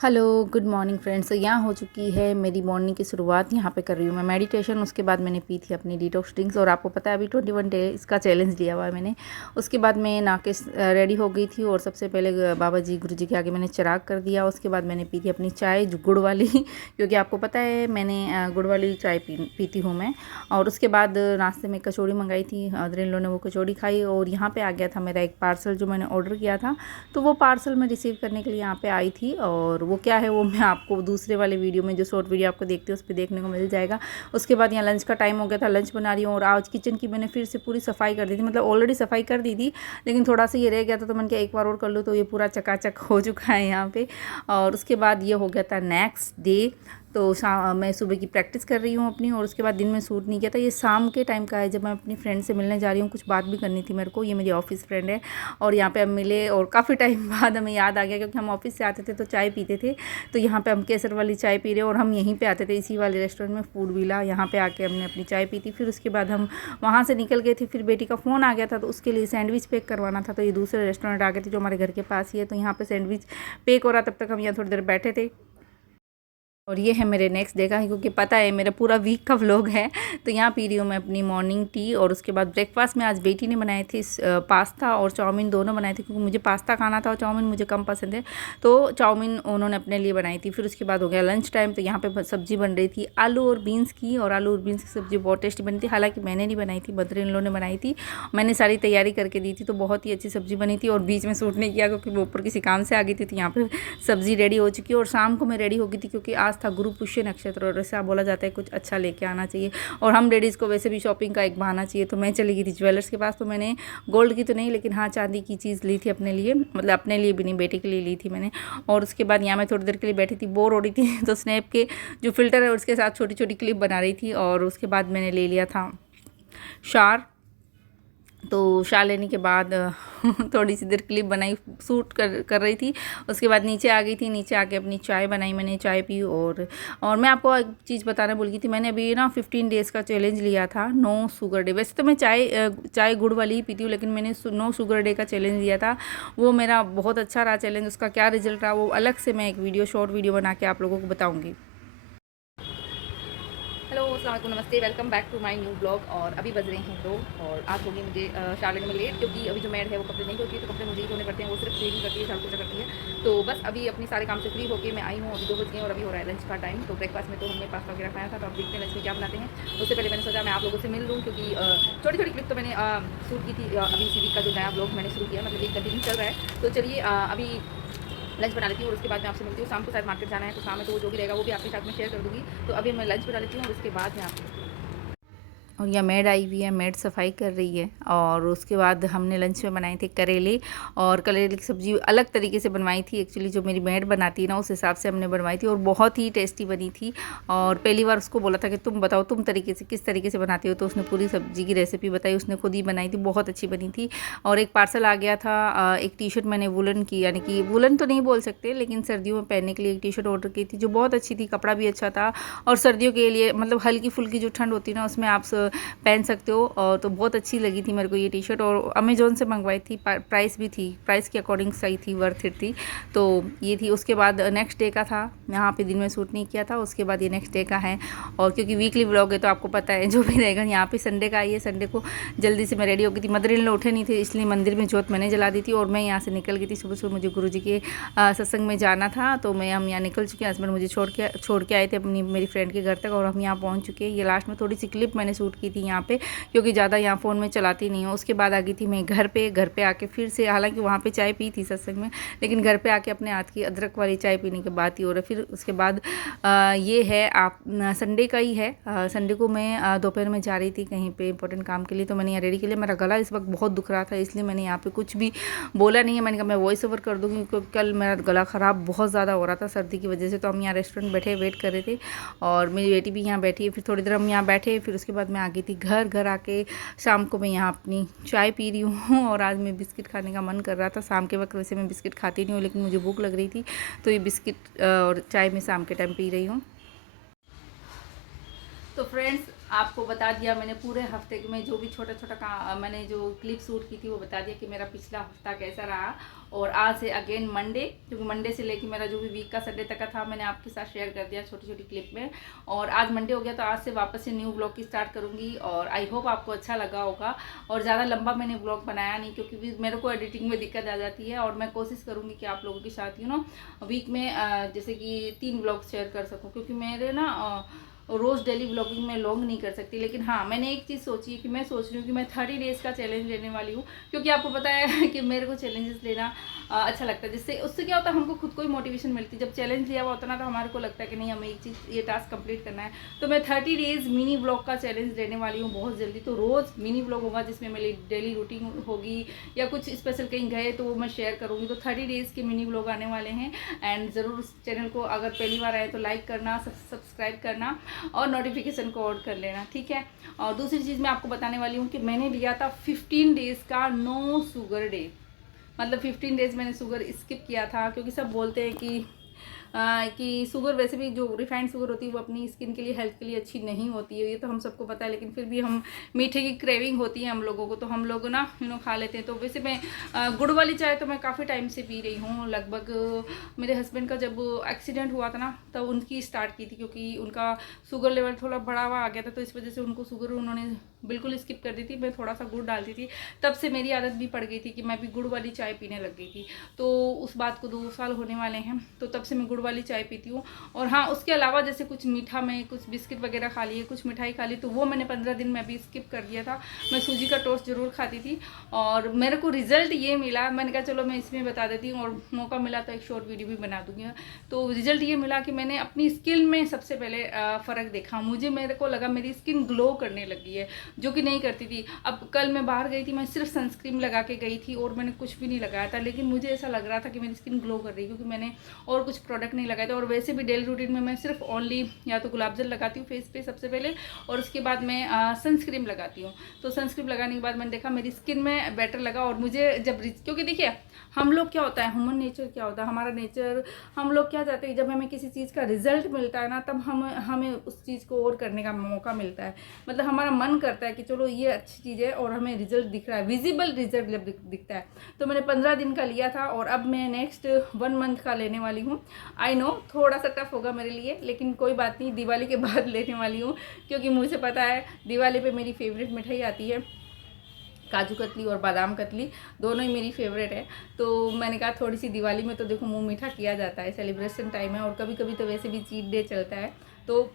Hello, good morning friends. तो यहाँ हो चुकी है मेरी मॉर्निंग की शुरुआत। यहाँ पे कर रही हूँ मैं मेडिटेशन। उसके बाद मैंने पी थी अपनी डिटॉक्स ड्रिंक्स और आपको पता है अभी 21 डे इसका चैलेंज लिया हुआ है मैंने। उसके बाद मैं नहा रेडी हो गई थी और सबसे पहले बाबा जी गुरु जी के आगे मैंने चिराग कर दिया। उसके बाद मैंने पी थी अपनी चाय जो गुड़ वाली क्योंकि आपको पता है मैंने गुड़ वाली चाय पीती हूँ मैं। और उसके बाद नाश्ते में कचौड़ी मंगाई थी, अदर इन लोगों ने वो कचौड़ी खाई और यहाँ पर आ गया था मेरा एक पार्सल जो मैंने ऑर्डर किया था। तो वो पार्सल मैं रिसीव करने के लिए यहाँ पर आई थी और वो क्या है वो मैं आपको दूसरे वाले वीडियो में जो शॉर्ट वीडियो आपको देखते हो उस पर देखने को मिल जाएगा। उसके बाद यहाँ लंच का टाइम हो गया था, लंच बना रही हूँ और आज किचन की मैंने फिर से पूरी सफाई कर दी थी। मतलब ऑलरेडी सफाई कर दी थी लेकिन थोड़ा सा ये रह गया था तो मैंने क्या एक बार और कर लूँ। तो ये पूरा चकाचक हो चुका है यहाँ पे। और उसके बाद ये हो गया था नेक्स्ट डे। तो मैं सुबह की प्रैक्टिस कर रही हूँ अपनी और उसके बाद दिन में शूट नहीं किया था। ये शाम के टाइम का है जब मैं अपनी फ्रेंड से मिलने जा रही हूँ, कुछ बात भी करनी थी मेरे को। ये मेरी ऑफिस फ्रेंड है और यहाँ पे हम मिले और काफ़ी टाइम बाद हमें याद आ गया क्योंकि हम ऑफिस से आते थे तो चाय पीते थे। तो यहाँ पे हम केसर वाली चाय पी रहे हैं और हम यहीं पे आते थे इसी वाले रेस्टोरेंट में फूड विला। यहाँ पे आके हमने अपनी चाय पी थी। फिर उसके बाद हम वहाँ से निकल गए थे। फिर बेटी का फ़ोन आ गया था तो उसके लिए सैंडविच पैक करवाना था। तो ये दूसरे रेस्टोरेंट आ गए थे जो हमारे घर के पास ही है। तो यहाँ पे सैंडविच पैक हो रहा, तब तक हम यहाँ थोड़ी देर बैठे थे। और ये है मेरे नेक्स्ट डे का, क्योंकि पता है मेरा पूरा वीक का व्लॉग है। तो यहाँ पी रही हूँ मैं अपनी मॉर्निंग टी और उसके बाद ब्रेकफास्ट में आज बेटी ने बनाए थे पास्ता और चाउमीन दोनों बनाए थे क्योंकि मुझे पास्ता खाना था और चाउमीन मुझे कम पसंद है। तो चाउमीन उन्होंने अपने लिए बनाई थी। फिर उसके बाद हो गया लंच टाइम। तो यहाँ पे सब्जी बन रही थी आलू और बीन्स की और आलू और बीन्स की सब्ज़ी बहुत टेस्टी बनी थी। हालाँकि मैंने नहीं बनाई थी, मदर इन लॉ ने बनाई थी। मैंने सारी तैयारी करके दी थी तो बहुत ही अच्छी सब्ज़ी बनी थी और बीच में शूट नहीं किया क्योंकि वो ऊपर किसी काम से आ गई थी। तो यहाँ पर सब्ज़ी रेडी हो चुकी है और शाम को मैं रेडी हो गई थी क्योंकि आज था गुरु पुष्य नक्षत्र और ऐसा बोला जाता है कुछ अच्छा लेके आना चाहिए और हम लेडीज़ को वैसे भी शॉपिंग का एक बहाना चाहिए। तो मैं चली गई थी ज्वेलर्स के पास। तो मैंने गोल्ड की तो नहीं लेकिन हाँ चांदी की चीज़ ली थी अपने लिए, मतलब अपने लिए भी नहीं बेटे के लिए ली थी मैंने। और उसके बाद यहाँ मैं थोड़ी देर के लिए बैठी थी, बोर हो रही थी तो स्नैप के जो फिल्टर है उसके साथ छोटी छोटी क्लिप बना रही थी। और उसके बाद मैंने ले लिया था शार। तो शाल लेने के बाद थोड़ी सी देर क्लिप बनाई, शूट कर रही थी। उसके बाद नीचे आ गई थी, नीचे आके अपनी चाय बनाई, मैंने चाय पी। और मैं आपको एक चीज़ बताना भूल गई थी, मैंने अभी ना 15 डेज़ का चैलेंज लिया था, नो शुगर डे। वैसे तो मैं चाय गुड़ वाली ही पीती हूँ लेकिन मैंने नो शुगर डे का चैलेंज लिया था। वो मेरा बहुत अच्छा रहा चैलेंज। उसका क्या रिजल्ट रहा वो अलग से मैं एक शॉर्ट वीडियो बना के आप लोगों को बताऊँगी। हेलो अस्सलाम वालेकुम, नमस्ते, welcome back to my new blog. और अभी बज रहे हैं 2 और आज होगी मुझे शार्लेट में लेट क्योंकि अभी जो मेड है वो कपड़े नहीं धोती है तो कपड़े मुझे ही धोने पड़ते हैं। वो सिर्फ क्लीनिंग करती है, झाड़ू पोछा करती है। तो बस अभी अपनी सारे काम से फ्री होकर मैं आई हूँ। अभी 2 बज गए और अभी हो रहा है लंच का टाइम। तो ब्रेकफास्ट में तो हमने पास्ता वगैरह खाया था। तो अब देखते हैं लंच में क्या बनाते हैं। उससे पहले मैंने सोचा मैं आप लोगों से मिल लूँ क्योंकि छोटी छोटी क्लिप तो मैंने शूट की थी। अभी सीरीज का जो नया ब्लॉग मैंने शुरू किया, मतलब ये कंटिन्यू चल रहा है। तो चलिए अभी लंच बना लेती हूँ और उसके बाद मैं आपसे मिलती हूँ। शाम को शायद मार्केट जाना है तो शाम में तो वो जो भी रहेगा वो भी आपके साथ में शेयर कर दूँगी। तो अभी मैं लंच बना लेती हूँ और उसके बाद मैं आपको। और यह मेड आई हुई है, मेड सफाई कर रही है। और उसके बाद हमने लंच में बनाए थे करेले और करेले की सब्ज़ी अलग तरीके से बनवाई थी। एक्चुअली जो मेरी मेड बनाती है ना उस हिसाब से हमने बनवाई थी और बहुत ही टेस्टी बनी थी। और पहली बार उसको बोला था कि तुम बताओ तुम तरीके से किस तरीके से बनाती हो, तो उसने पूरी सब्ज़ी की रेसिपी बताई, उसने खुद ही बनाई थी, बहुत अच्छी बनी थी। और एक पार्सल आ गया था, एक टी शर्ट मैंने वुलन की, यानी कि वुलन तो नहीं बोल सकते लेकिन सर्दियों में पहनने के लिए एक टी शर्ट ऑर्डर की थी जो बहुत अच्छी थी, कपड़ा भी अच्छा था। और सर्दियों के लिए मतलब हल्की फुल्की जो ठंड होती है ना उसमें आप पहन सकते हो। और तो बहुत अच्छी लगी थी मेरे को ये टी शर्ट और अमेजोन से मंगवाई थी। प्राइस भी थी, प्राइस के अकॉर्डिंग सही थी, वर्थ इट थी। तो ये थी। उसके बाद नेक्स्ट डे का था, यहाँ पे दिन में शूट नहीं किया था। उसके बाद ये नेक्स्ट डे का है और क्योंकि वीकली व्लॉग है तो आपको पता है जो भी रहेगा। यहाँ पे संडे का आई है, संडे को जल्दी से मैं रेडी हो गई थी। मदर इन लॉ उठे नहीं थे इसलिए मंदिर में जोत मैंने जला दी थी और मैं यहाँ से निकल गई थी। सुबह सुबह मुझे गुरु जी के सत्संग में जाना था तो हम यहाँ निकल चुके हैं। हस्बैंड मुझे छोड़ के आए थे अपनी मेरी फ्रेंड के घर तक और हम यहाँ पहुँच चुके हैं। ये लास्ट में थोड़ी सी क्लिप मैंने शूट की थी यहाँ पे क्योंकि ज़्यादा यहाँ फ़ोन में चलाती नहीं हूँ। उसके बाद आ गई थी मैं घर पे आके फिर से, हालांकि वहाँ पे चाय पी थी सत्संग में लेकिन घर पे आके अपने हाथ की अदरक वाली चाय पीने के बाद ही हो रहा है। फिर उसके बाद ये है आप संडे का ही है। संडे को मैं दोपहर में जा रही थी कहीं पे इंपॉर्टेंट काम के लिए तो मैंने यहाँ रेडी के लिए, मेरा गला इस वक्त बहुत दुख रहा था इसलिए मैंने यहाँ पे कुछ भी बोला नहीं है। मैंने कहा मैं वॉइस ओवर कर दूँगी क्योंकि कल मेरा गला ख़राब बहुत ज़्यादा हो रहा था सर्दी की वजह से। तो हम यहाँ रेस्टोरेंट बैठे वेट कर रहे थे और मेरी बेटी भी यहाँ बैठी है। फिर थोड़ी देर हम यहाँ बैठे, फिर उसके बाद मैं आ गई थी घर आके शाम को मैं यहाँ अपनी चाय पी रही हूँ और आज मैं बिस्किट खाने का मन कर रहा था। शाम के वक्त वैसे मैं बिस्किट खाती नहीं हूँ लेकिन मुझे भूख लग रही थी तो ये बिस्किट और चाय मैं शाम के टाइम पी रही हूँ। तो फ्रेंड्स आपको बता दिया मैंने पूरे हफ्ते में जो भी छोटा छोटा मैंने जो क्लिप शूट की थी वो बता दिया कि मेरा पिछला हफ्ता कैसा रहा। और आज है अगेन मंडे, क्योंकि मंडे से लेके मेरा जो भी वीक का संडे तक का था मैंने आपके साथ शेयर कर दिया छोटी छोटी क्लिप में। और आज मंडे हो गया तो आज से वापस से न्यू ब्लॉग की स्टार्ट करूँगी और आई होप आपको अच्छा लगा होगा। और ज़्यादा लंबा मैंने ब्लॉग बनाया नहीं क्योंकि मेरे को एडिटिंग में दिक्कत आ जाती है, और मैं कोशिश करूँगी कि आप लोगों के साथ वीक में जैसे कि 3 ब्लॉग शेयर कर सकूँ, क्योंकि मेरे रोज़ डेली ब्लॉगिंग में लॉन्ग नहीं कर सकती। लेकिन हाँ, मैंने एक चीज़ सोची है कि मैं सोच रही हूँ कि मैं 30 डेज़ का चैलेंज लेने वाली हूँ, क्योंकि आपको पता है कि मेरे को चैलेंजेस लेना अच्छा लगता है। जिससे उससे क्या होता है, हमको खुद को ही मोटिवेशन मिलती है। जब चैलेंज लिया हुआ होता है ना, तो हमारे को लगता है कि नहीं, हमें एक चीज़ ये टास्क कंप्लीट करना है। तो मैं 30 डेज़ मिनी ब्लॉग का चैलेंज लेने वाली हूँ बहुत जल्दी। तो रोज़ मिनी ब्लॉग होगा जिसमें मेरी डेली रूटीन होगी, या कुछ स्पेशल कहीं गए तो वो मैं शेयर करूँगी। तो 30 डेज़ के मिनी ब्लॉग आने वाले हैं। एंड ज़रूर उस चैनल को अगर पहली बार आए तो लाइक करना, सब्सक्राइब करना और नोटिफिकेशन को ऑन कर लेना, ठीक है। और दूसरी चीज़ मैं आपको बताने वाली हूँ कि मैंने लिया था 15 डेज़ का नो शुगर डे। मतलब 15 डेज़ मैंने शुगर स्किप किया था, क्योंकि सब बोलते हैं कि शुगर वैसे भी जो रिफाइंड शुगर होती है वो अपनी स्किन के लिए, हेल्थ के लिए अच्छी नहीं होती है, ये तो हम सबको पता है। लेकिन फिर भी हम मीठे की क्रेविंग होती है हम लोगों को, तो हम लोग ना खा लेते हैं। तो वैसे मैं गुड़ वाली चाय तो मैं काफ़ी टाइम से पी रही हूँ। लगभग मेरे हस्बैंड का जब एक्सीडेंट हुआ था ना, तब उनकी स्टार्ट की थी, क्योंकि उनका शुगर लेवल थोड़ा बढ़ा हुआ आ गया था, तो इस वजह से उनको शुगर उन्होंने बिल्कुल स्किप कर दी थी। मैं थोड़ा सा गुड़ डालती थी, तब से मेरी आदत भी पड़ गई थी कि मैं भी गुड़ वाली चाय पीने लग गई थी। तो उस बात को 2 साल होने वाले हैं, तो तब से मैं गुड़ वाली चाय पीती हूँ। और हाँ, उसके अलावा जैसे कुछ मीठा में कुछ बिस्किट वगैरह खा लिए, कुछ मिठाई खा ली, तो वो मैंने 15 दिन में भी स्किप कर दिया था। मैं सूजी का टोस्ट ज़रूर खाती थी, और मेरे को रिजल्ट ये मिला, मैंने कहा चलो मैं इसमें बता देती हूँ, और मौका मिला तो एक शॉर्ट वीडियो भी बना दूँगी। तो रिजल्ट ये मिला कि मैंने अपनी स्किन में सबसे पहले फ़र्क देखा। मेरे को लगा मेरी स्किन ग्लो करने लगी है, जो कि नहीं करती थी। अब कल मैं बाहर गई थी, मैं सिर्फ सनस्क्रीन लगा के गई थी और मैंने कुछ भी नहीं लगाया था, लेकिन मुझे ऐसा लग रहा था कि मेरी स्किन ग्लो कर रही है, क्योंकि मैंने और कुछ प्रोडक्ट नहीं लगाया था। और वैसे भी डेली रूटीन में मैं सिर्फ ओनली या तो गुलाब जल लगाती हूँ फेस पे सबसे पहले, और उसके बाद मैं सनस्क्रीन लगाती हूँ। तो सनस्क्रीन लगाने के बाद मैंने देखा मेरी स्किन में बेटर लगा। और मुझे जब, क्योंकि देखिए हम लोग क्या होता है, ह्यूमन नेचर क्या होता है, हमारा नेचर, हम लोग क्या चाहते हैं, जब हमें किसी चीज़ का रिजल्ट मिलता है ना, तब हमें उस चीज़ को और करने का मौका मिलता है। मतलब हमारा मन करता है कि चलो ये अच्छी चीज़ है और हमें रिजल्ट दिख रहा है, विजिबल रिजल्ट जब दिखता है। तो मैंने 15 दिन का लिया था, और अब मैं नेक्स्ट 1 मंथ का लेने वाली हूँ। आई नो थोड़ा सा टफ होगा मेरे लिए, लेकिन कोई बात नहीं, दिवाली के बाद लेने वाली हूँ, क्योंकि मुझे पता है दिवाली पे मेरी फेवरेट मिठाई आती है काजू कतली और बादाम कतली, दोनों ही मेरी फेवरेट है। तो मैंने कहा थोड़ी सी दिवाली में तो देखो मुंह मीठा किया जाता है, सेलिब्रेशन टाइम है, और कभी कभी तो वैसे भी चीट डे चलता है। तो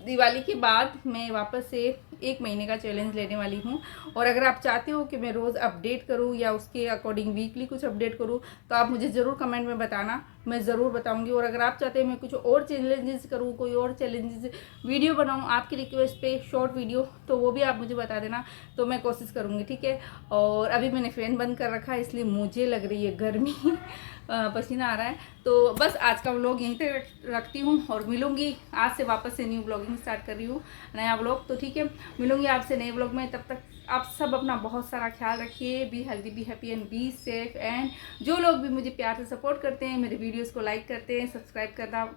दिवाली के बाद मैं वापस से 1 महीने का चैलेंज लेने वाली हूँ। और अगर आप चाहते हो कि मैं रोज़ अपडेट करूँ या उसके अकॉर्डिंग वीकली कुछ अपडेट करूँ, तो आप मुझे ज़रूर कमेंट में बताना, मैं ज़रूर बताऊँगी। और अगर आप चाहते हैं मैं कुछ और चैलेंजेस करूँ, कोई और चैलेंजेस वीडियो बनाऊँ आपकी रिक्वेस्ट पे शॉर्ट वीडियो, तो वो भी आप मुझे बता देना, तो मैं कोशिश करूँगी, ठीक है। और अभी मैंने फ़ैन बंद कर रखा है, इसलिए मुझे लग रही है गर्मी पसीना आ रहा है। तो बस आज का व्लॉग यहीं तक रखती हूँ, और मिलूंगी आज से वापस से न्यू ब्लॉगिंग स्टार्ट कर रही हूँ, नया व्लॉग। तो ठीक है, मिलूंगी आपसे नए व्लॉग में। तब तक आप सब अपना बहुत सारा ख्याल रखिए। Be healthy, be happy and be safe. And जो लोग भी मुझे प्यार से सपोर्ट करते हैं, मेरे वीडियोस को लाइक करते हैं, सब्सक्राइब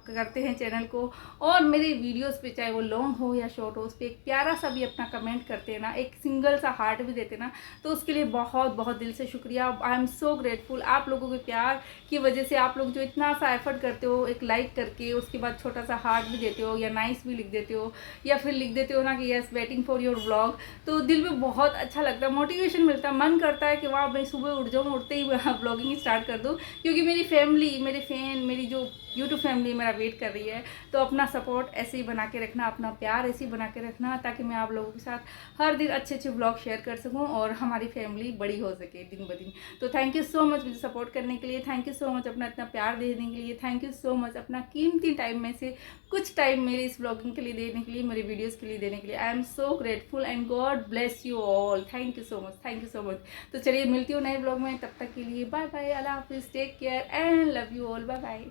करते हैं चैनल को, और मेरे वीडियोस पे चाहे वो लॉन्ग हो या शॉर्ट हो, उस पर एक प्यारा सा भी अपना कमेंट करते हैं ना, एक सिंगल सा हार्ट भी देते ना, तो उसके लिए बहुत बहुत दिल से शुक्रिया। I am so grateful. आप लोगों के प्यार की वजह से, आप लोग जो इतना सा एफर्ट करते हो, एक लाइक करके उसके बाद छोटा सा हार्ट भी देते हो, या नाइस भी लिख देते हो, या फिर लिख देते हो ना कि yes waiting for your vlog, तो दिल में बहुत अच्छा लगता है, मोटिवेशन मिलता है, मन करता है कि वाह मैं सुबह उठ जाऊँ, उठते ही ब्लॉगिंग स्टार्ट कर दूँ, क्योंकि मेरी फैमिली, मेरे फैन, मेरी जो यूट्यूब फैमिली मेरा वेट कर रही है। तो अपना सपोर्ट ऐसे ही बना के रखना, अपना प्यार ऐसे ही बना के रखना, ताकि मैं आप लोगों के साथ हर दिन अच्छे अच्छे व्लॉग शेयर कर सकूं और हमारी फैमिली बड़ी हो सके दिन ब दिन। तो थैंक यू सो मच मुझे सपोर्ट करने के लिए, थैंक यू सो मच अपना इतना प्यार देने के लिए, थैंक यू सो मच अपना कीमती टाइम में से कुछ टाइम मेरे इस व्लॉगिंग के लिए देने के लिए, मेरे वीडियोज़ के लिए देने के लिए। I am so grateful and God bless you all. Thank you so much, thank you so much. तो चलिए मिलती हूँ नए व्लॉग में, तब तक के लिए बाय बाय, अल्लाह हाफिज़, take care and love you all, bye bye.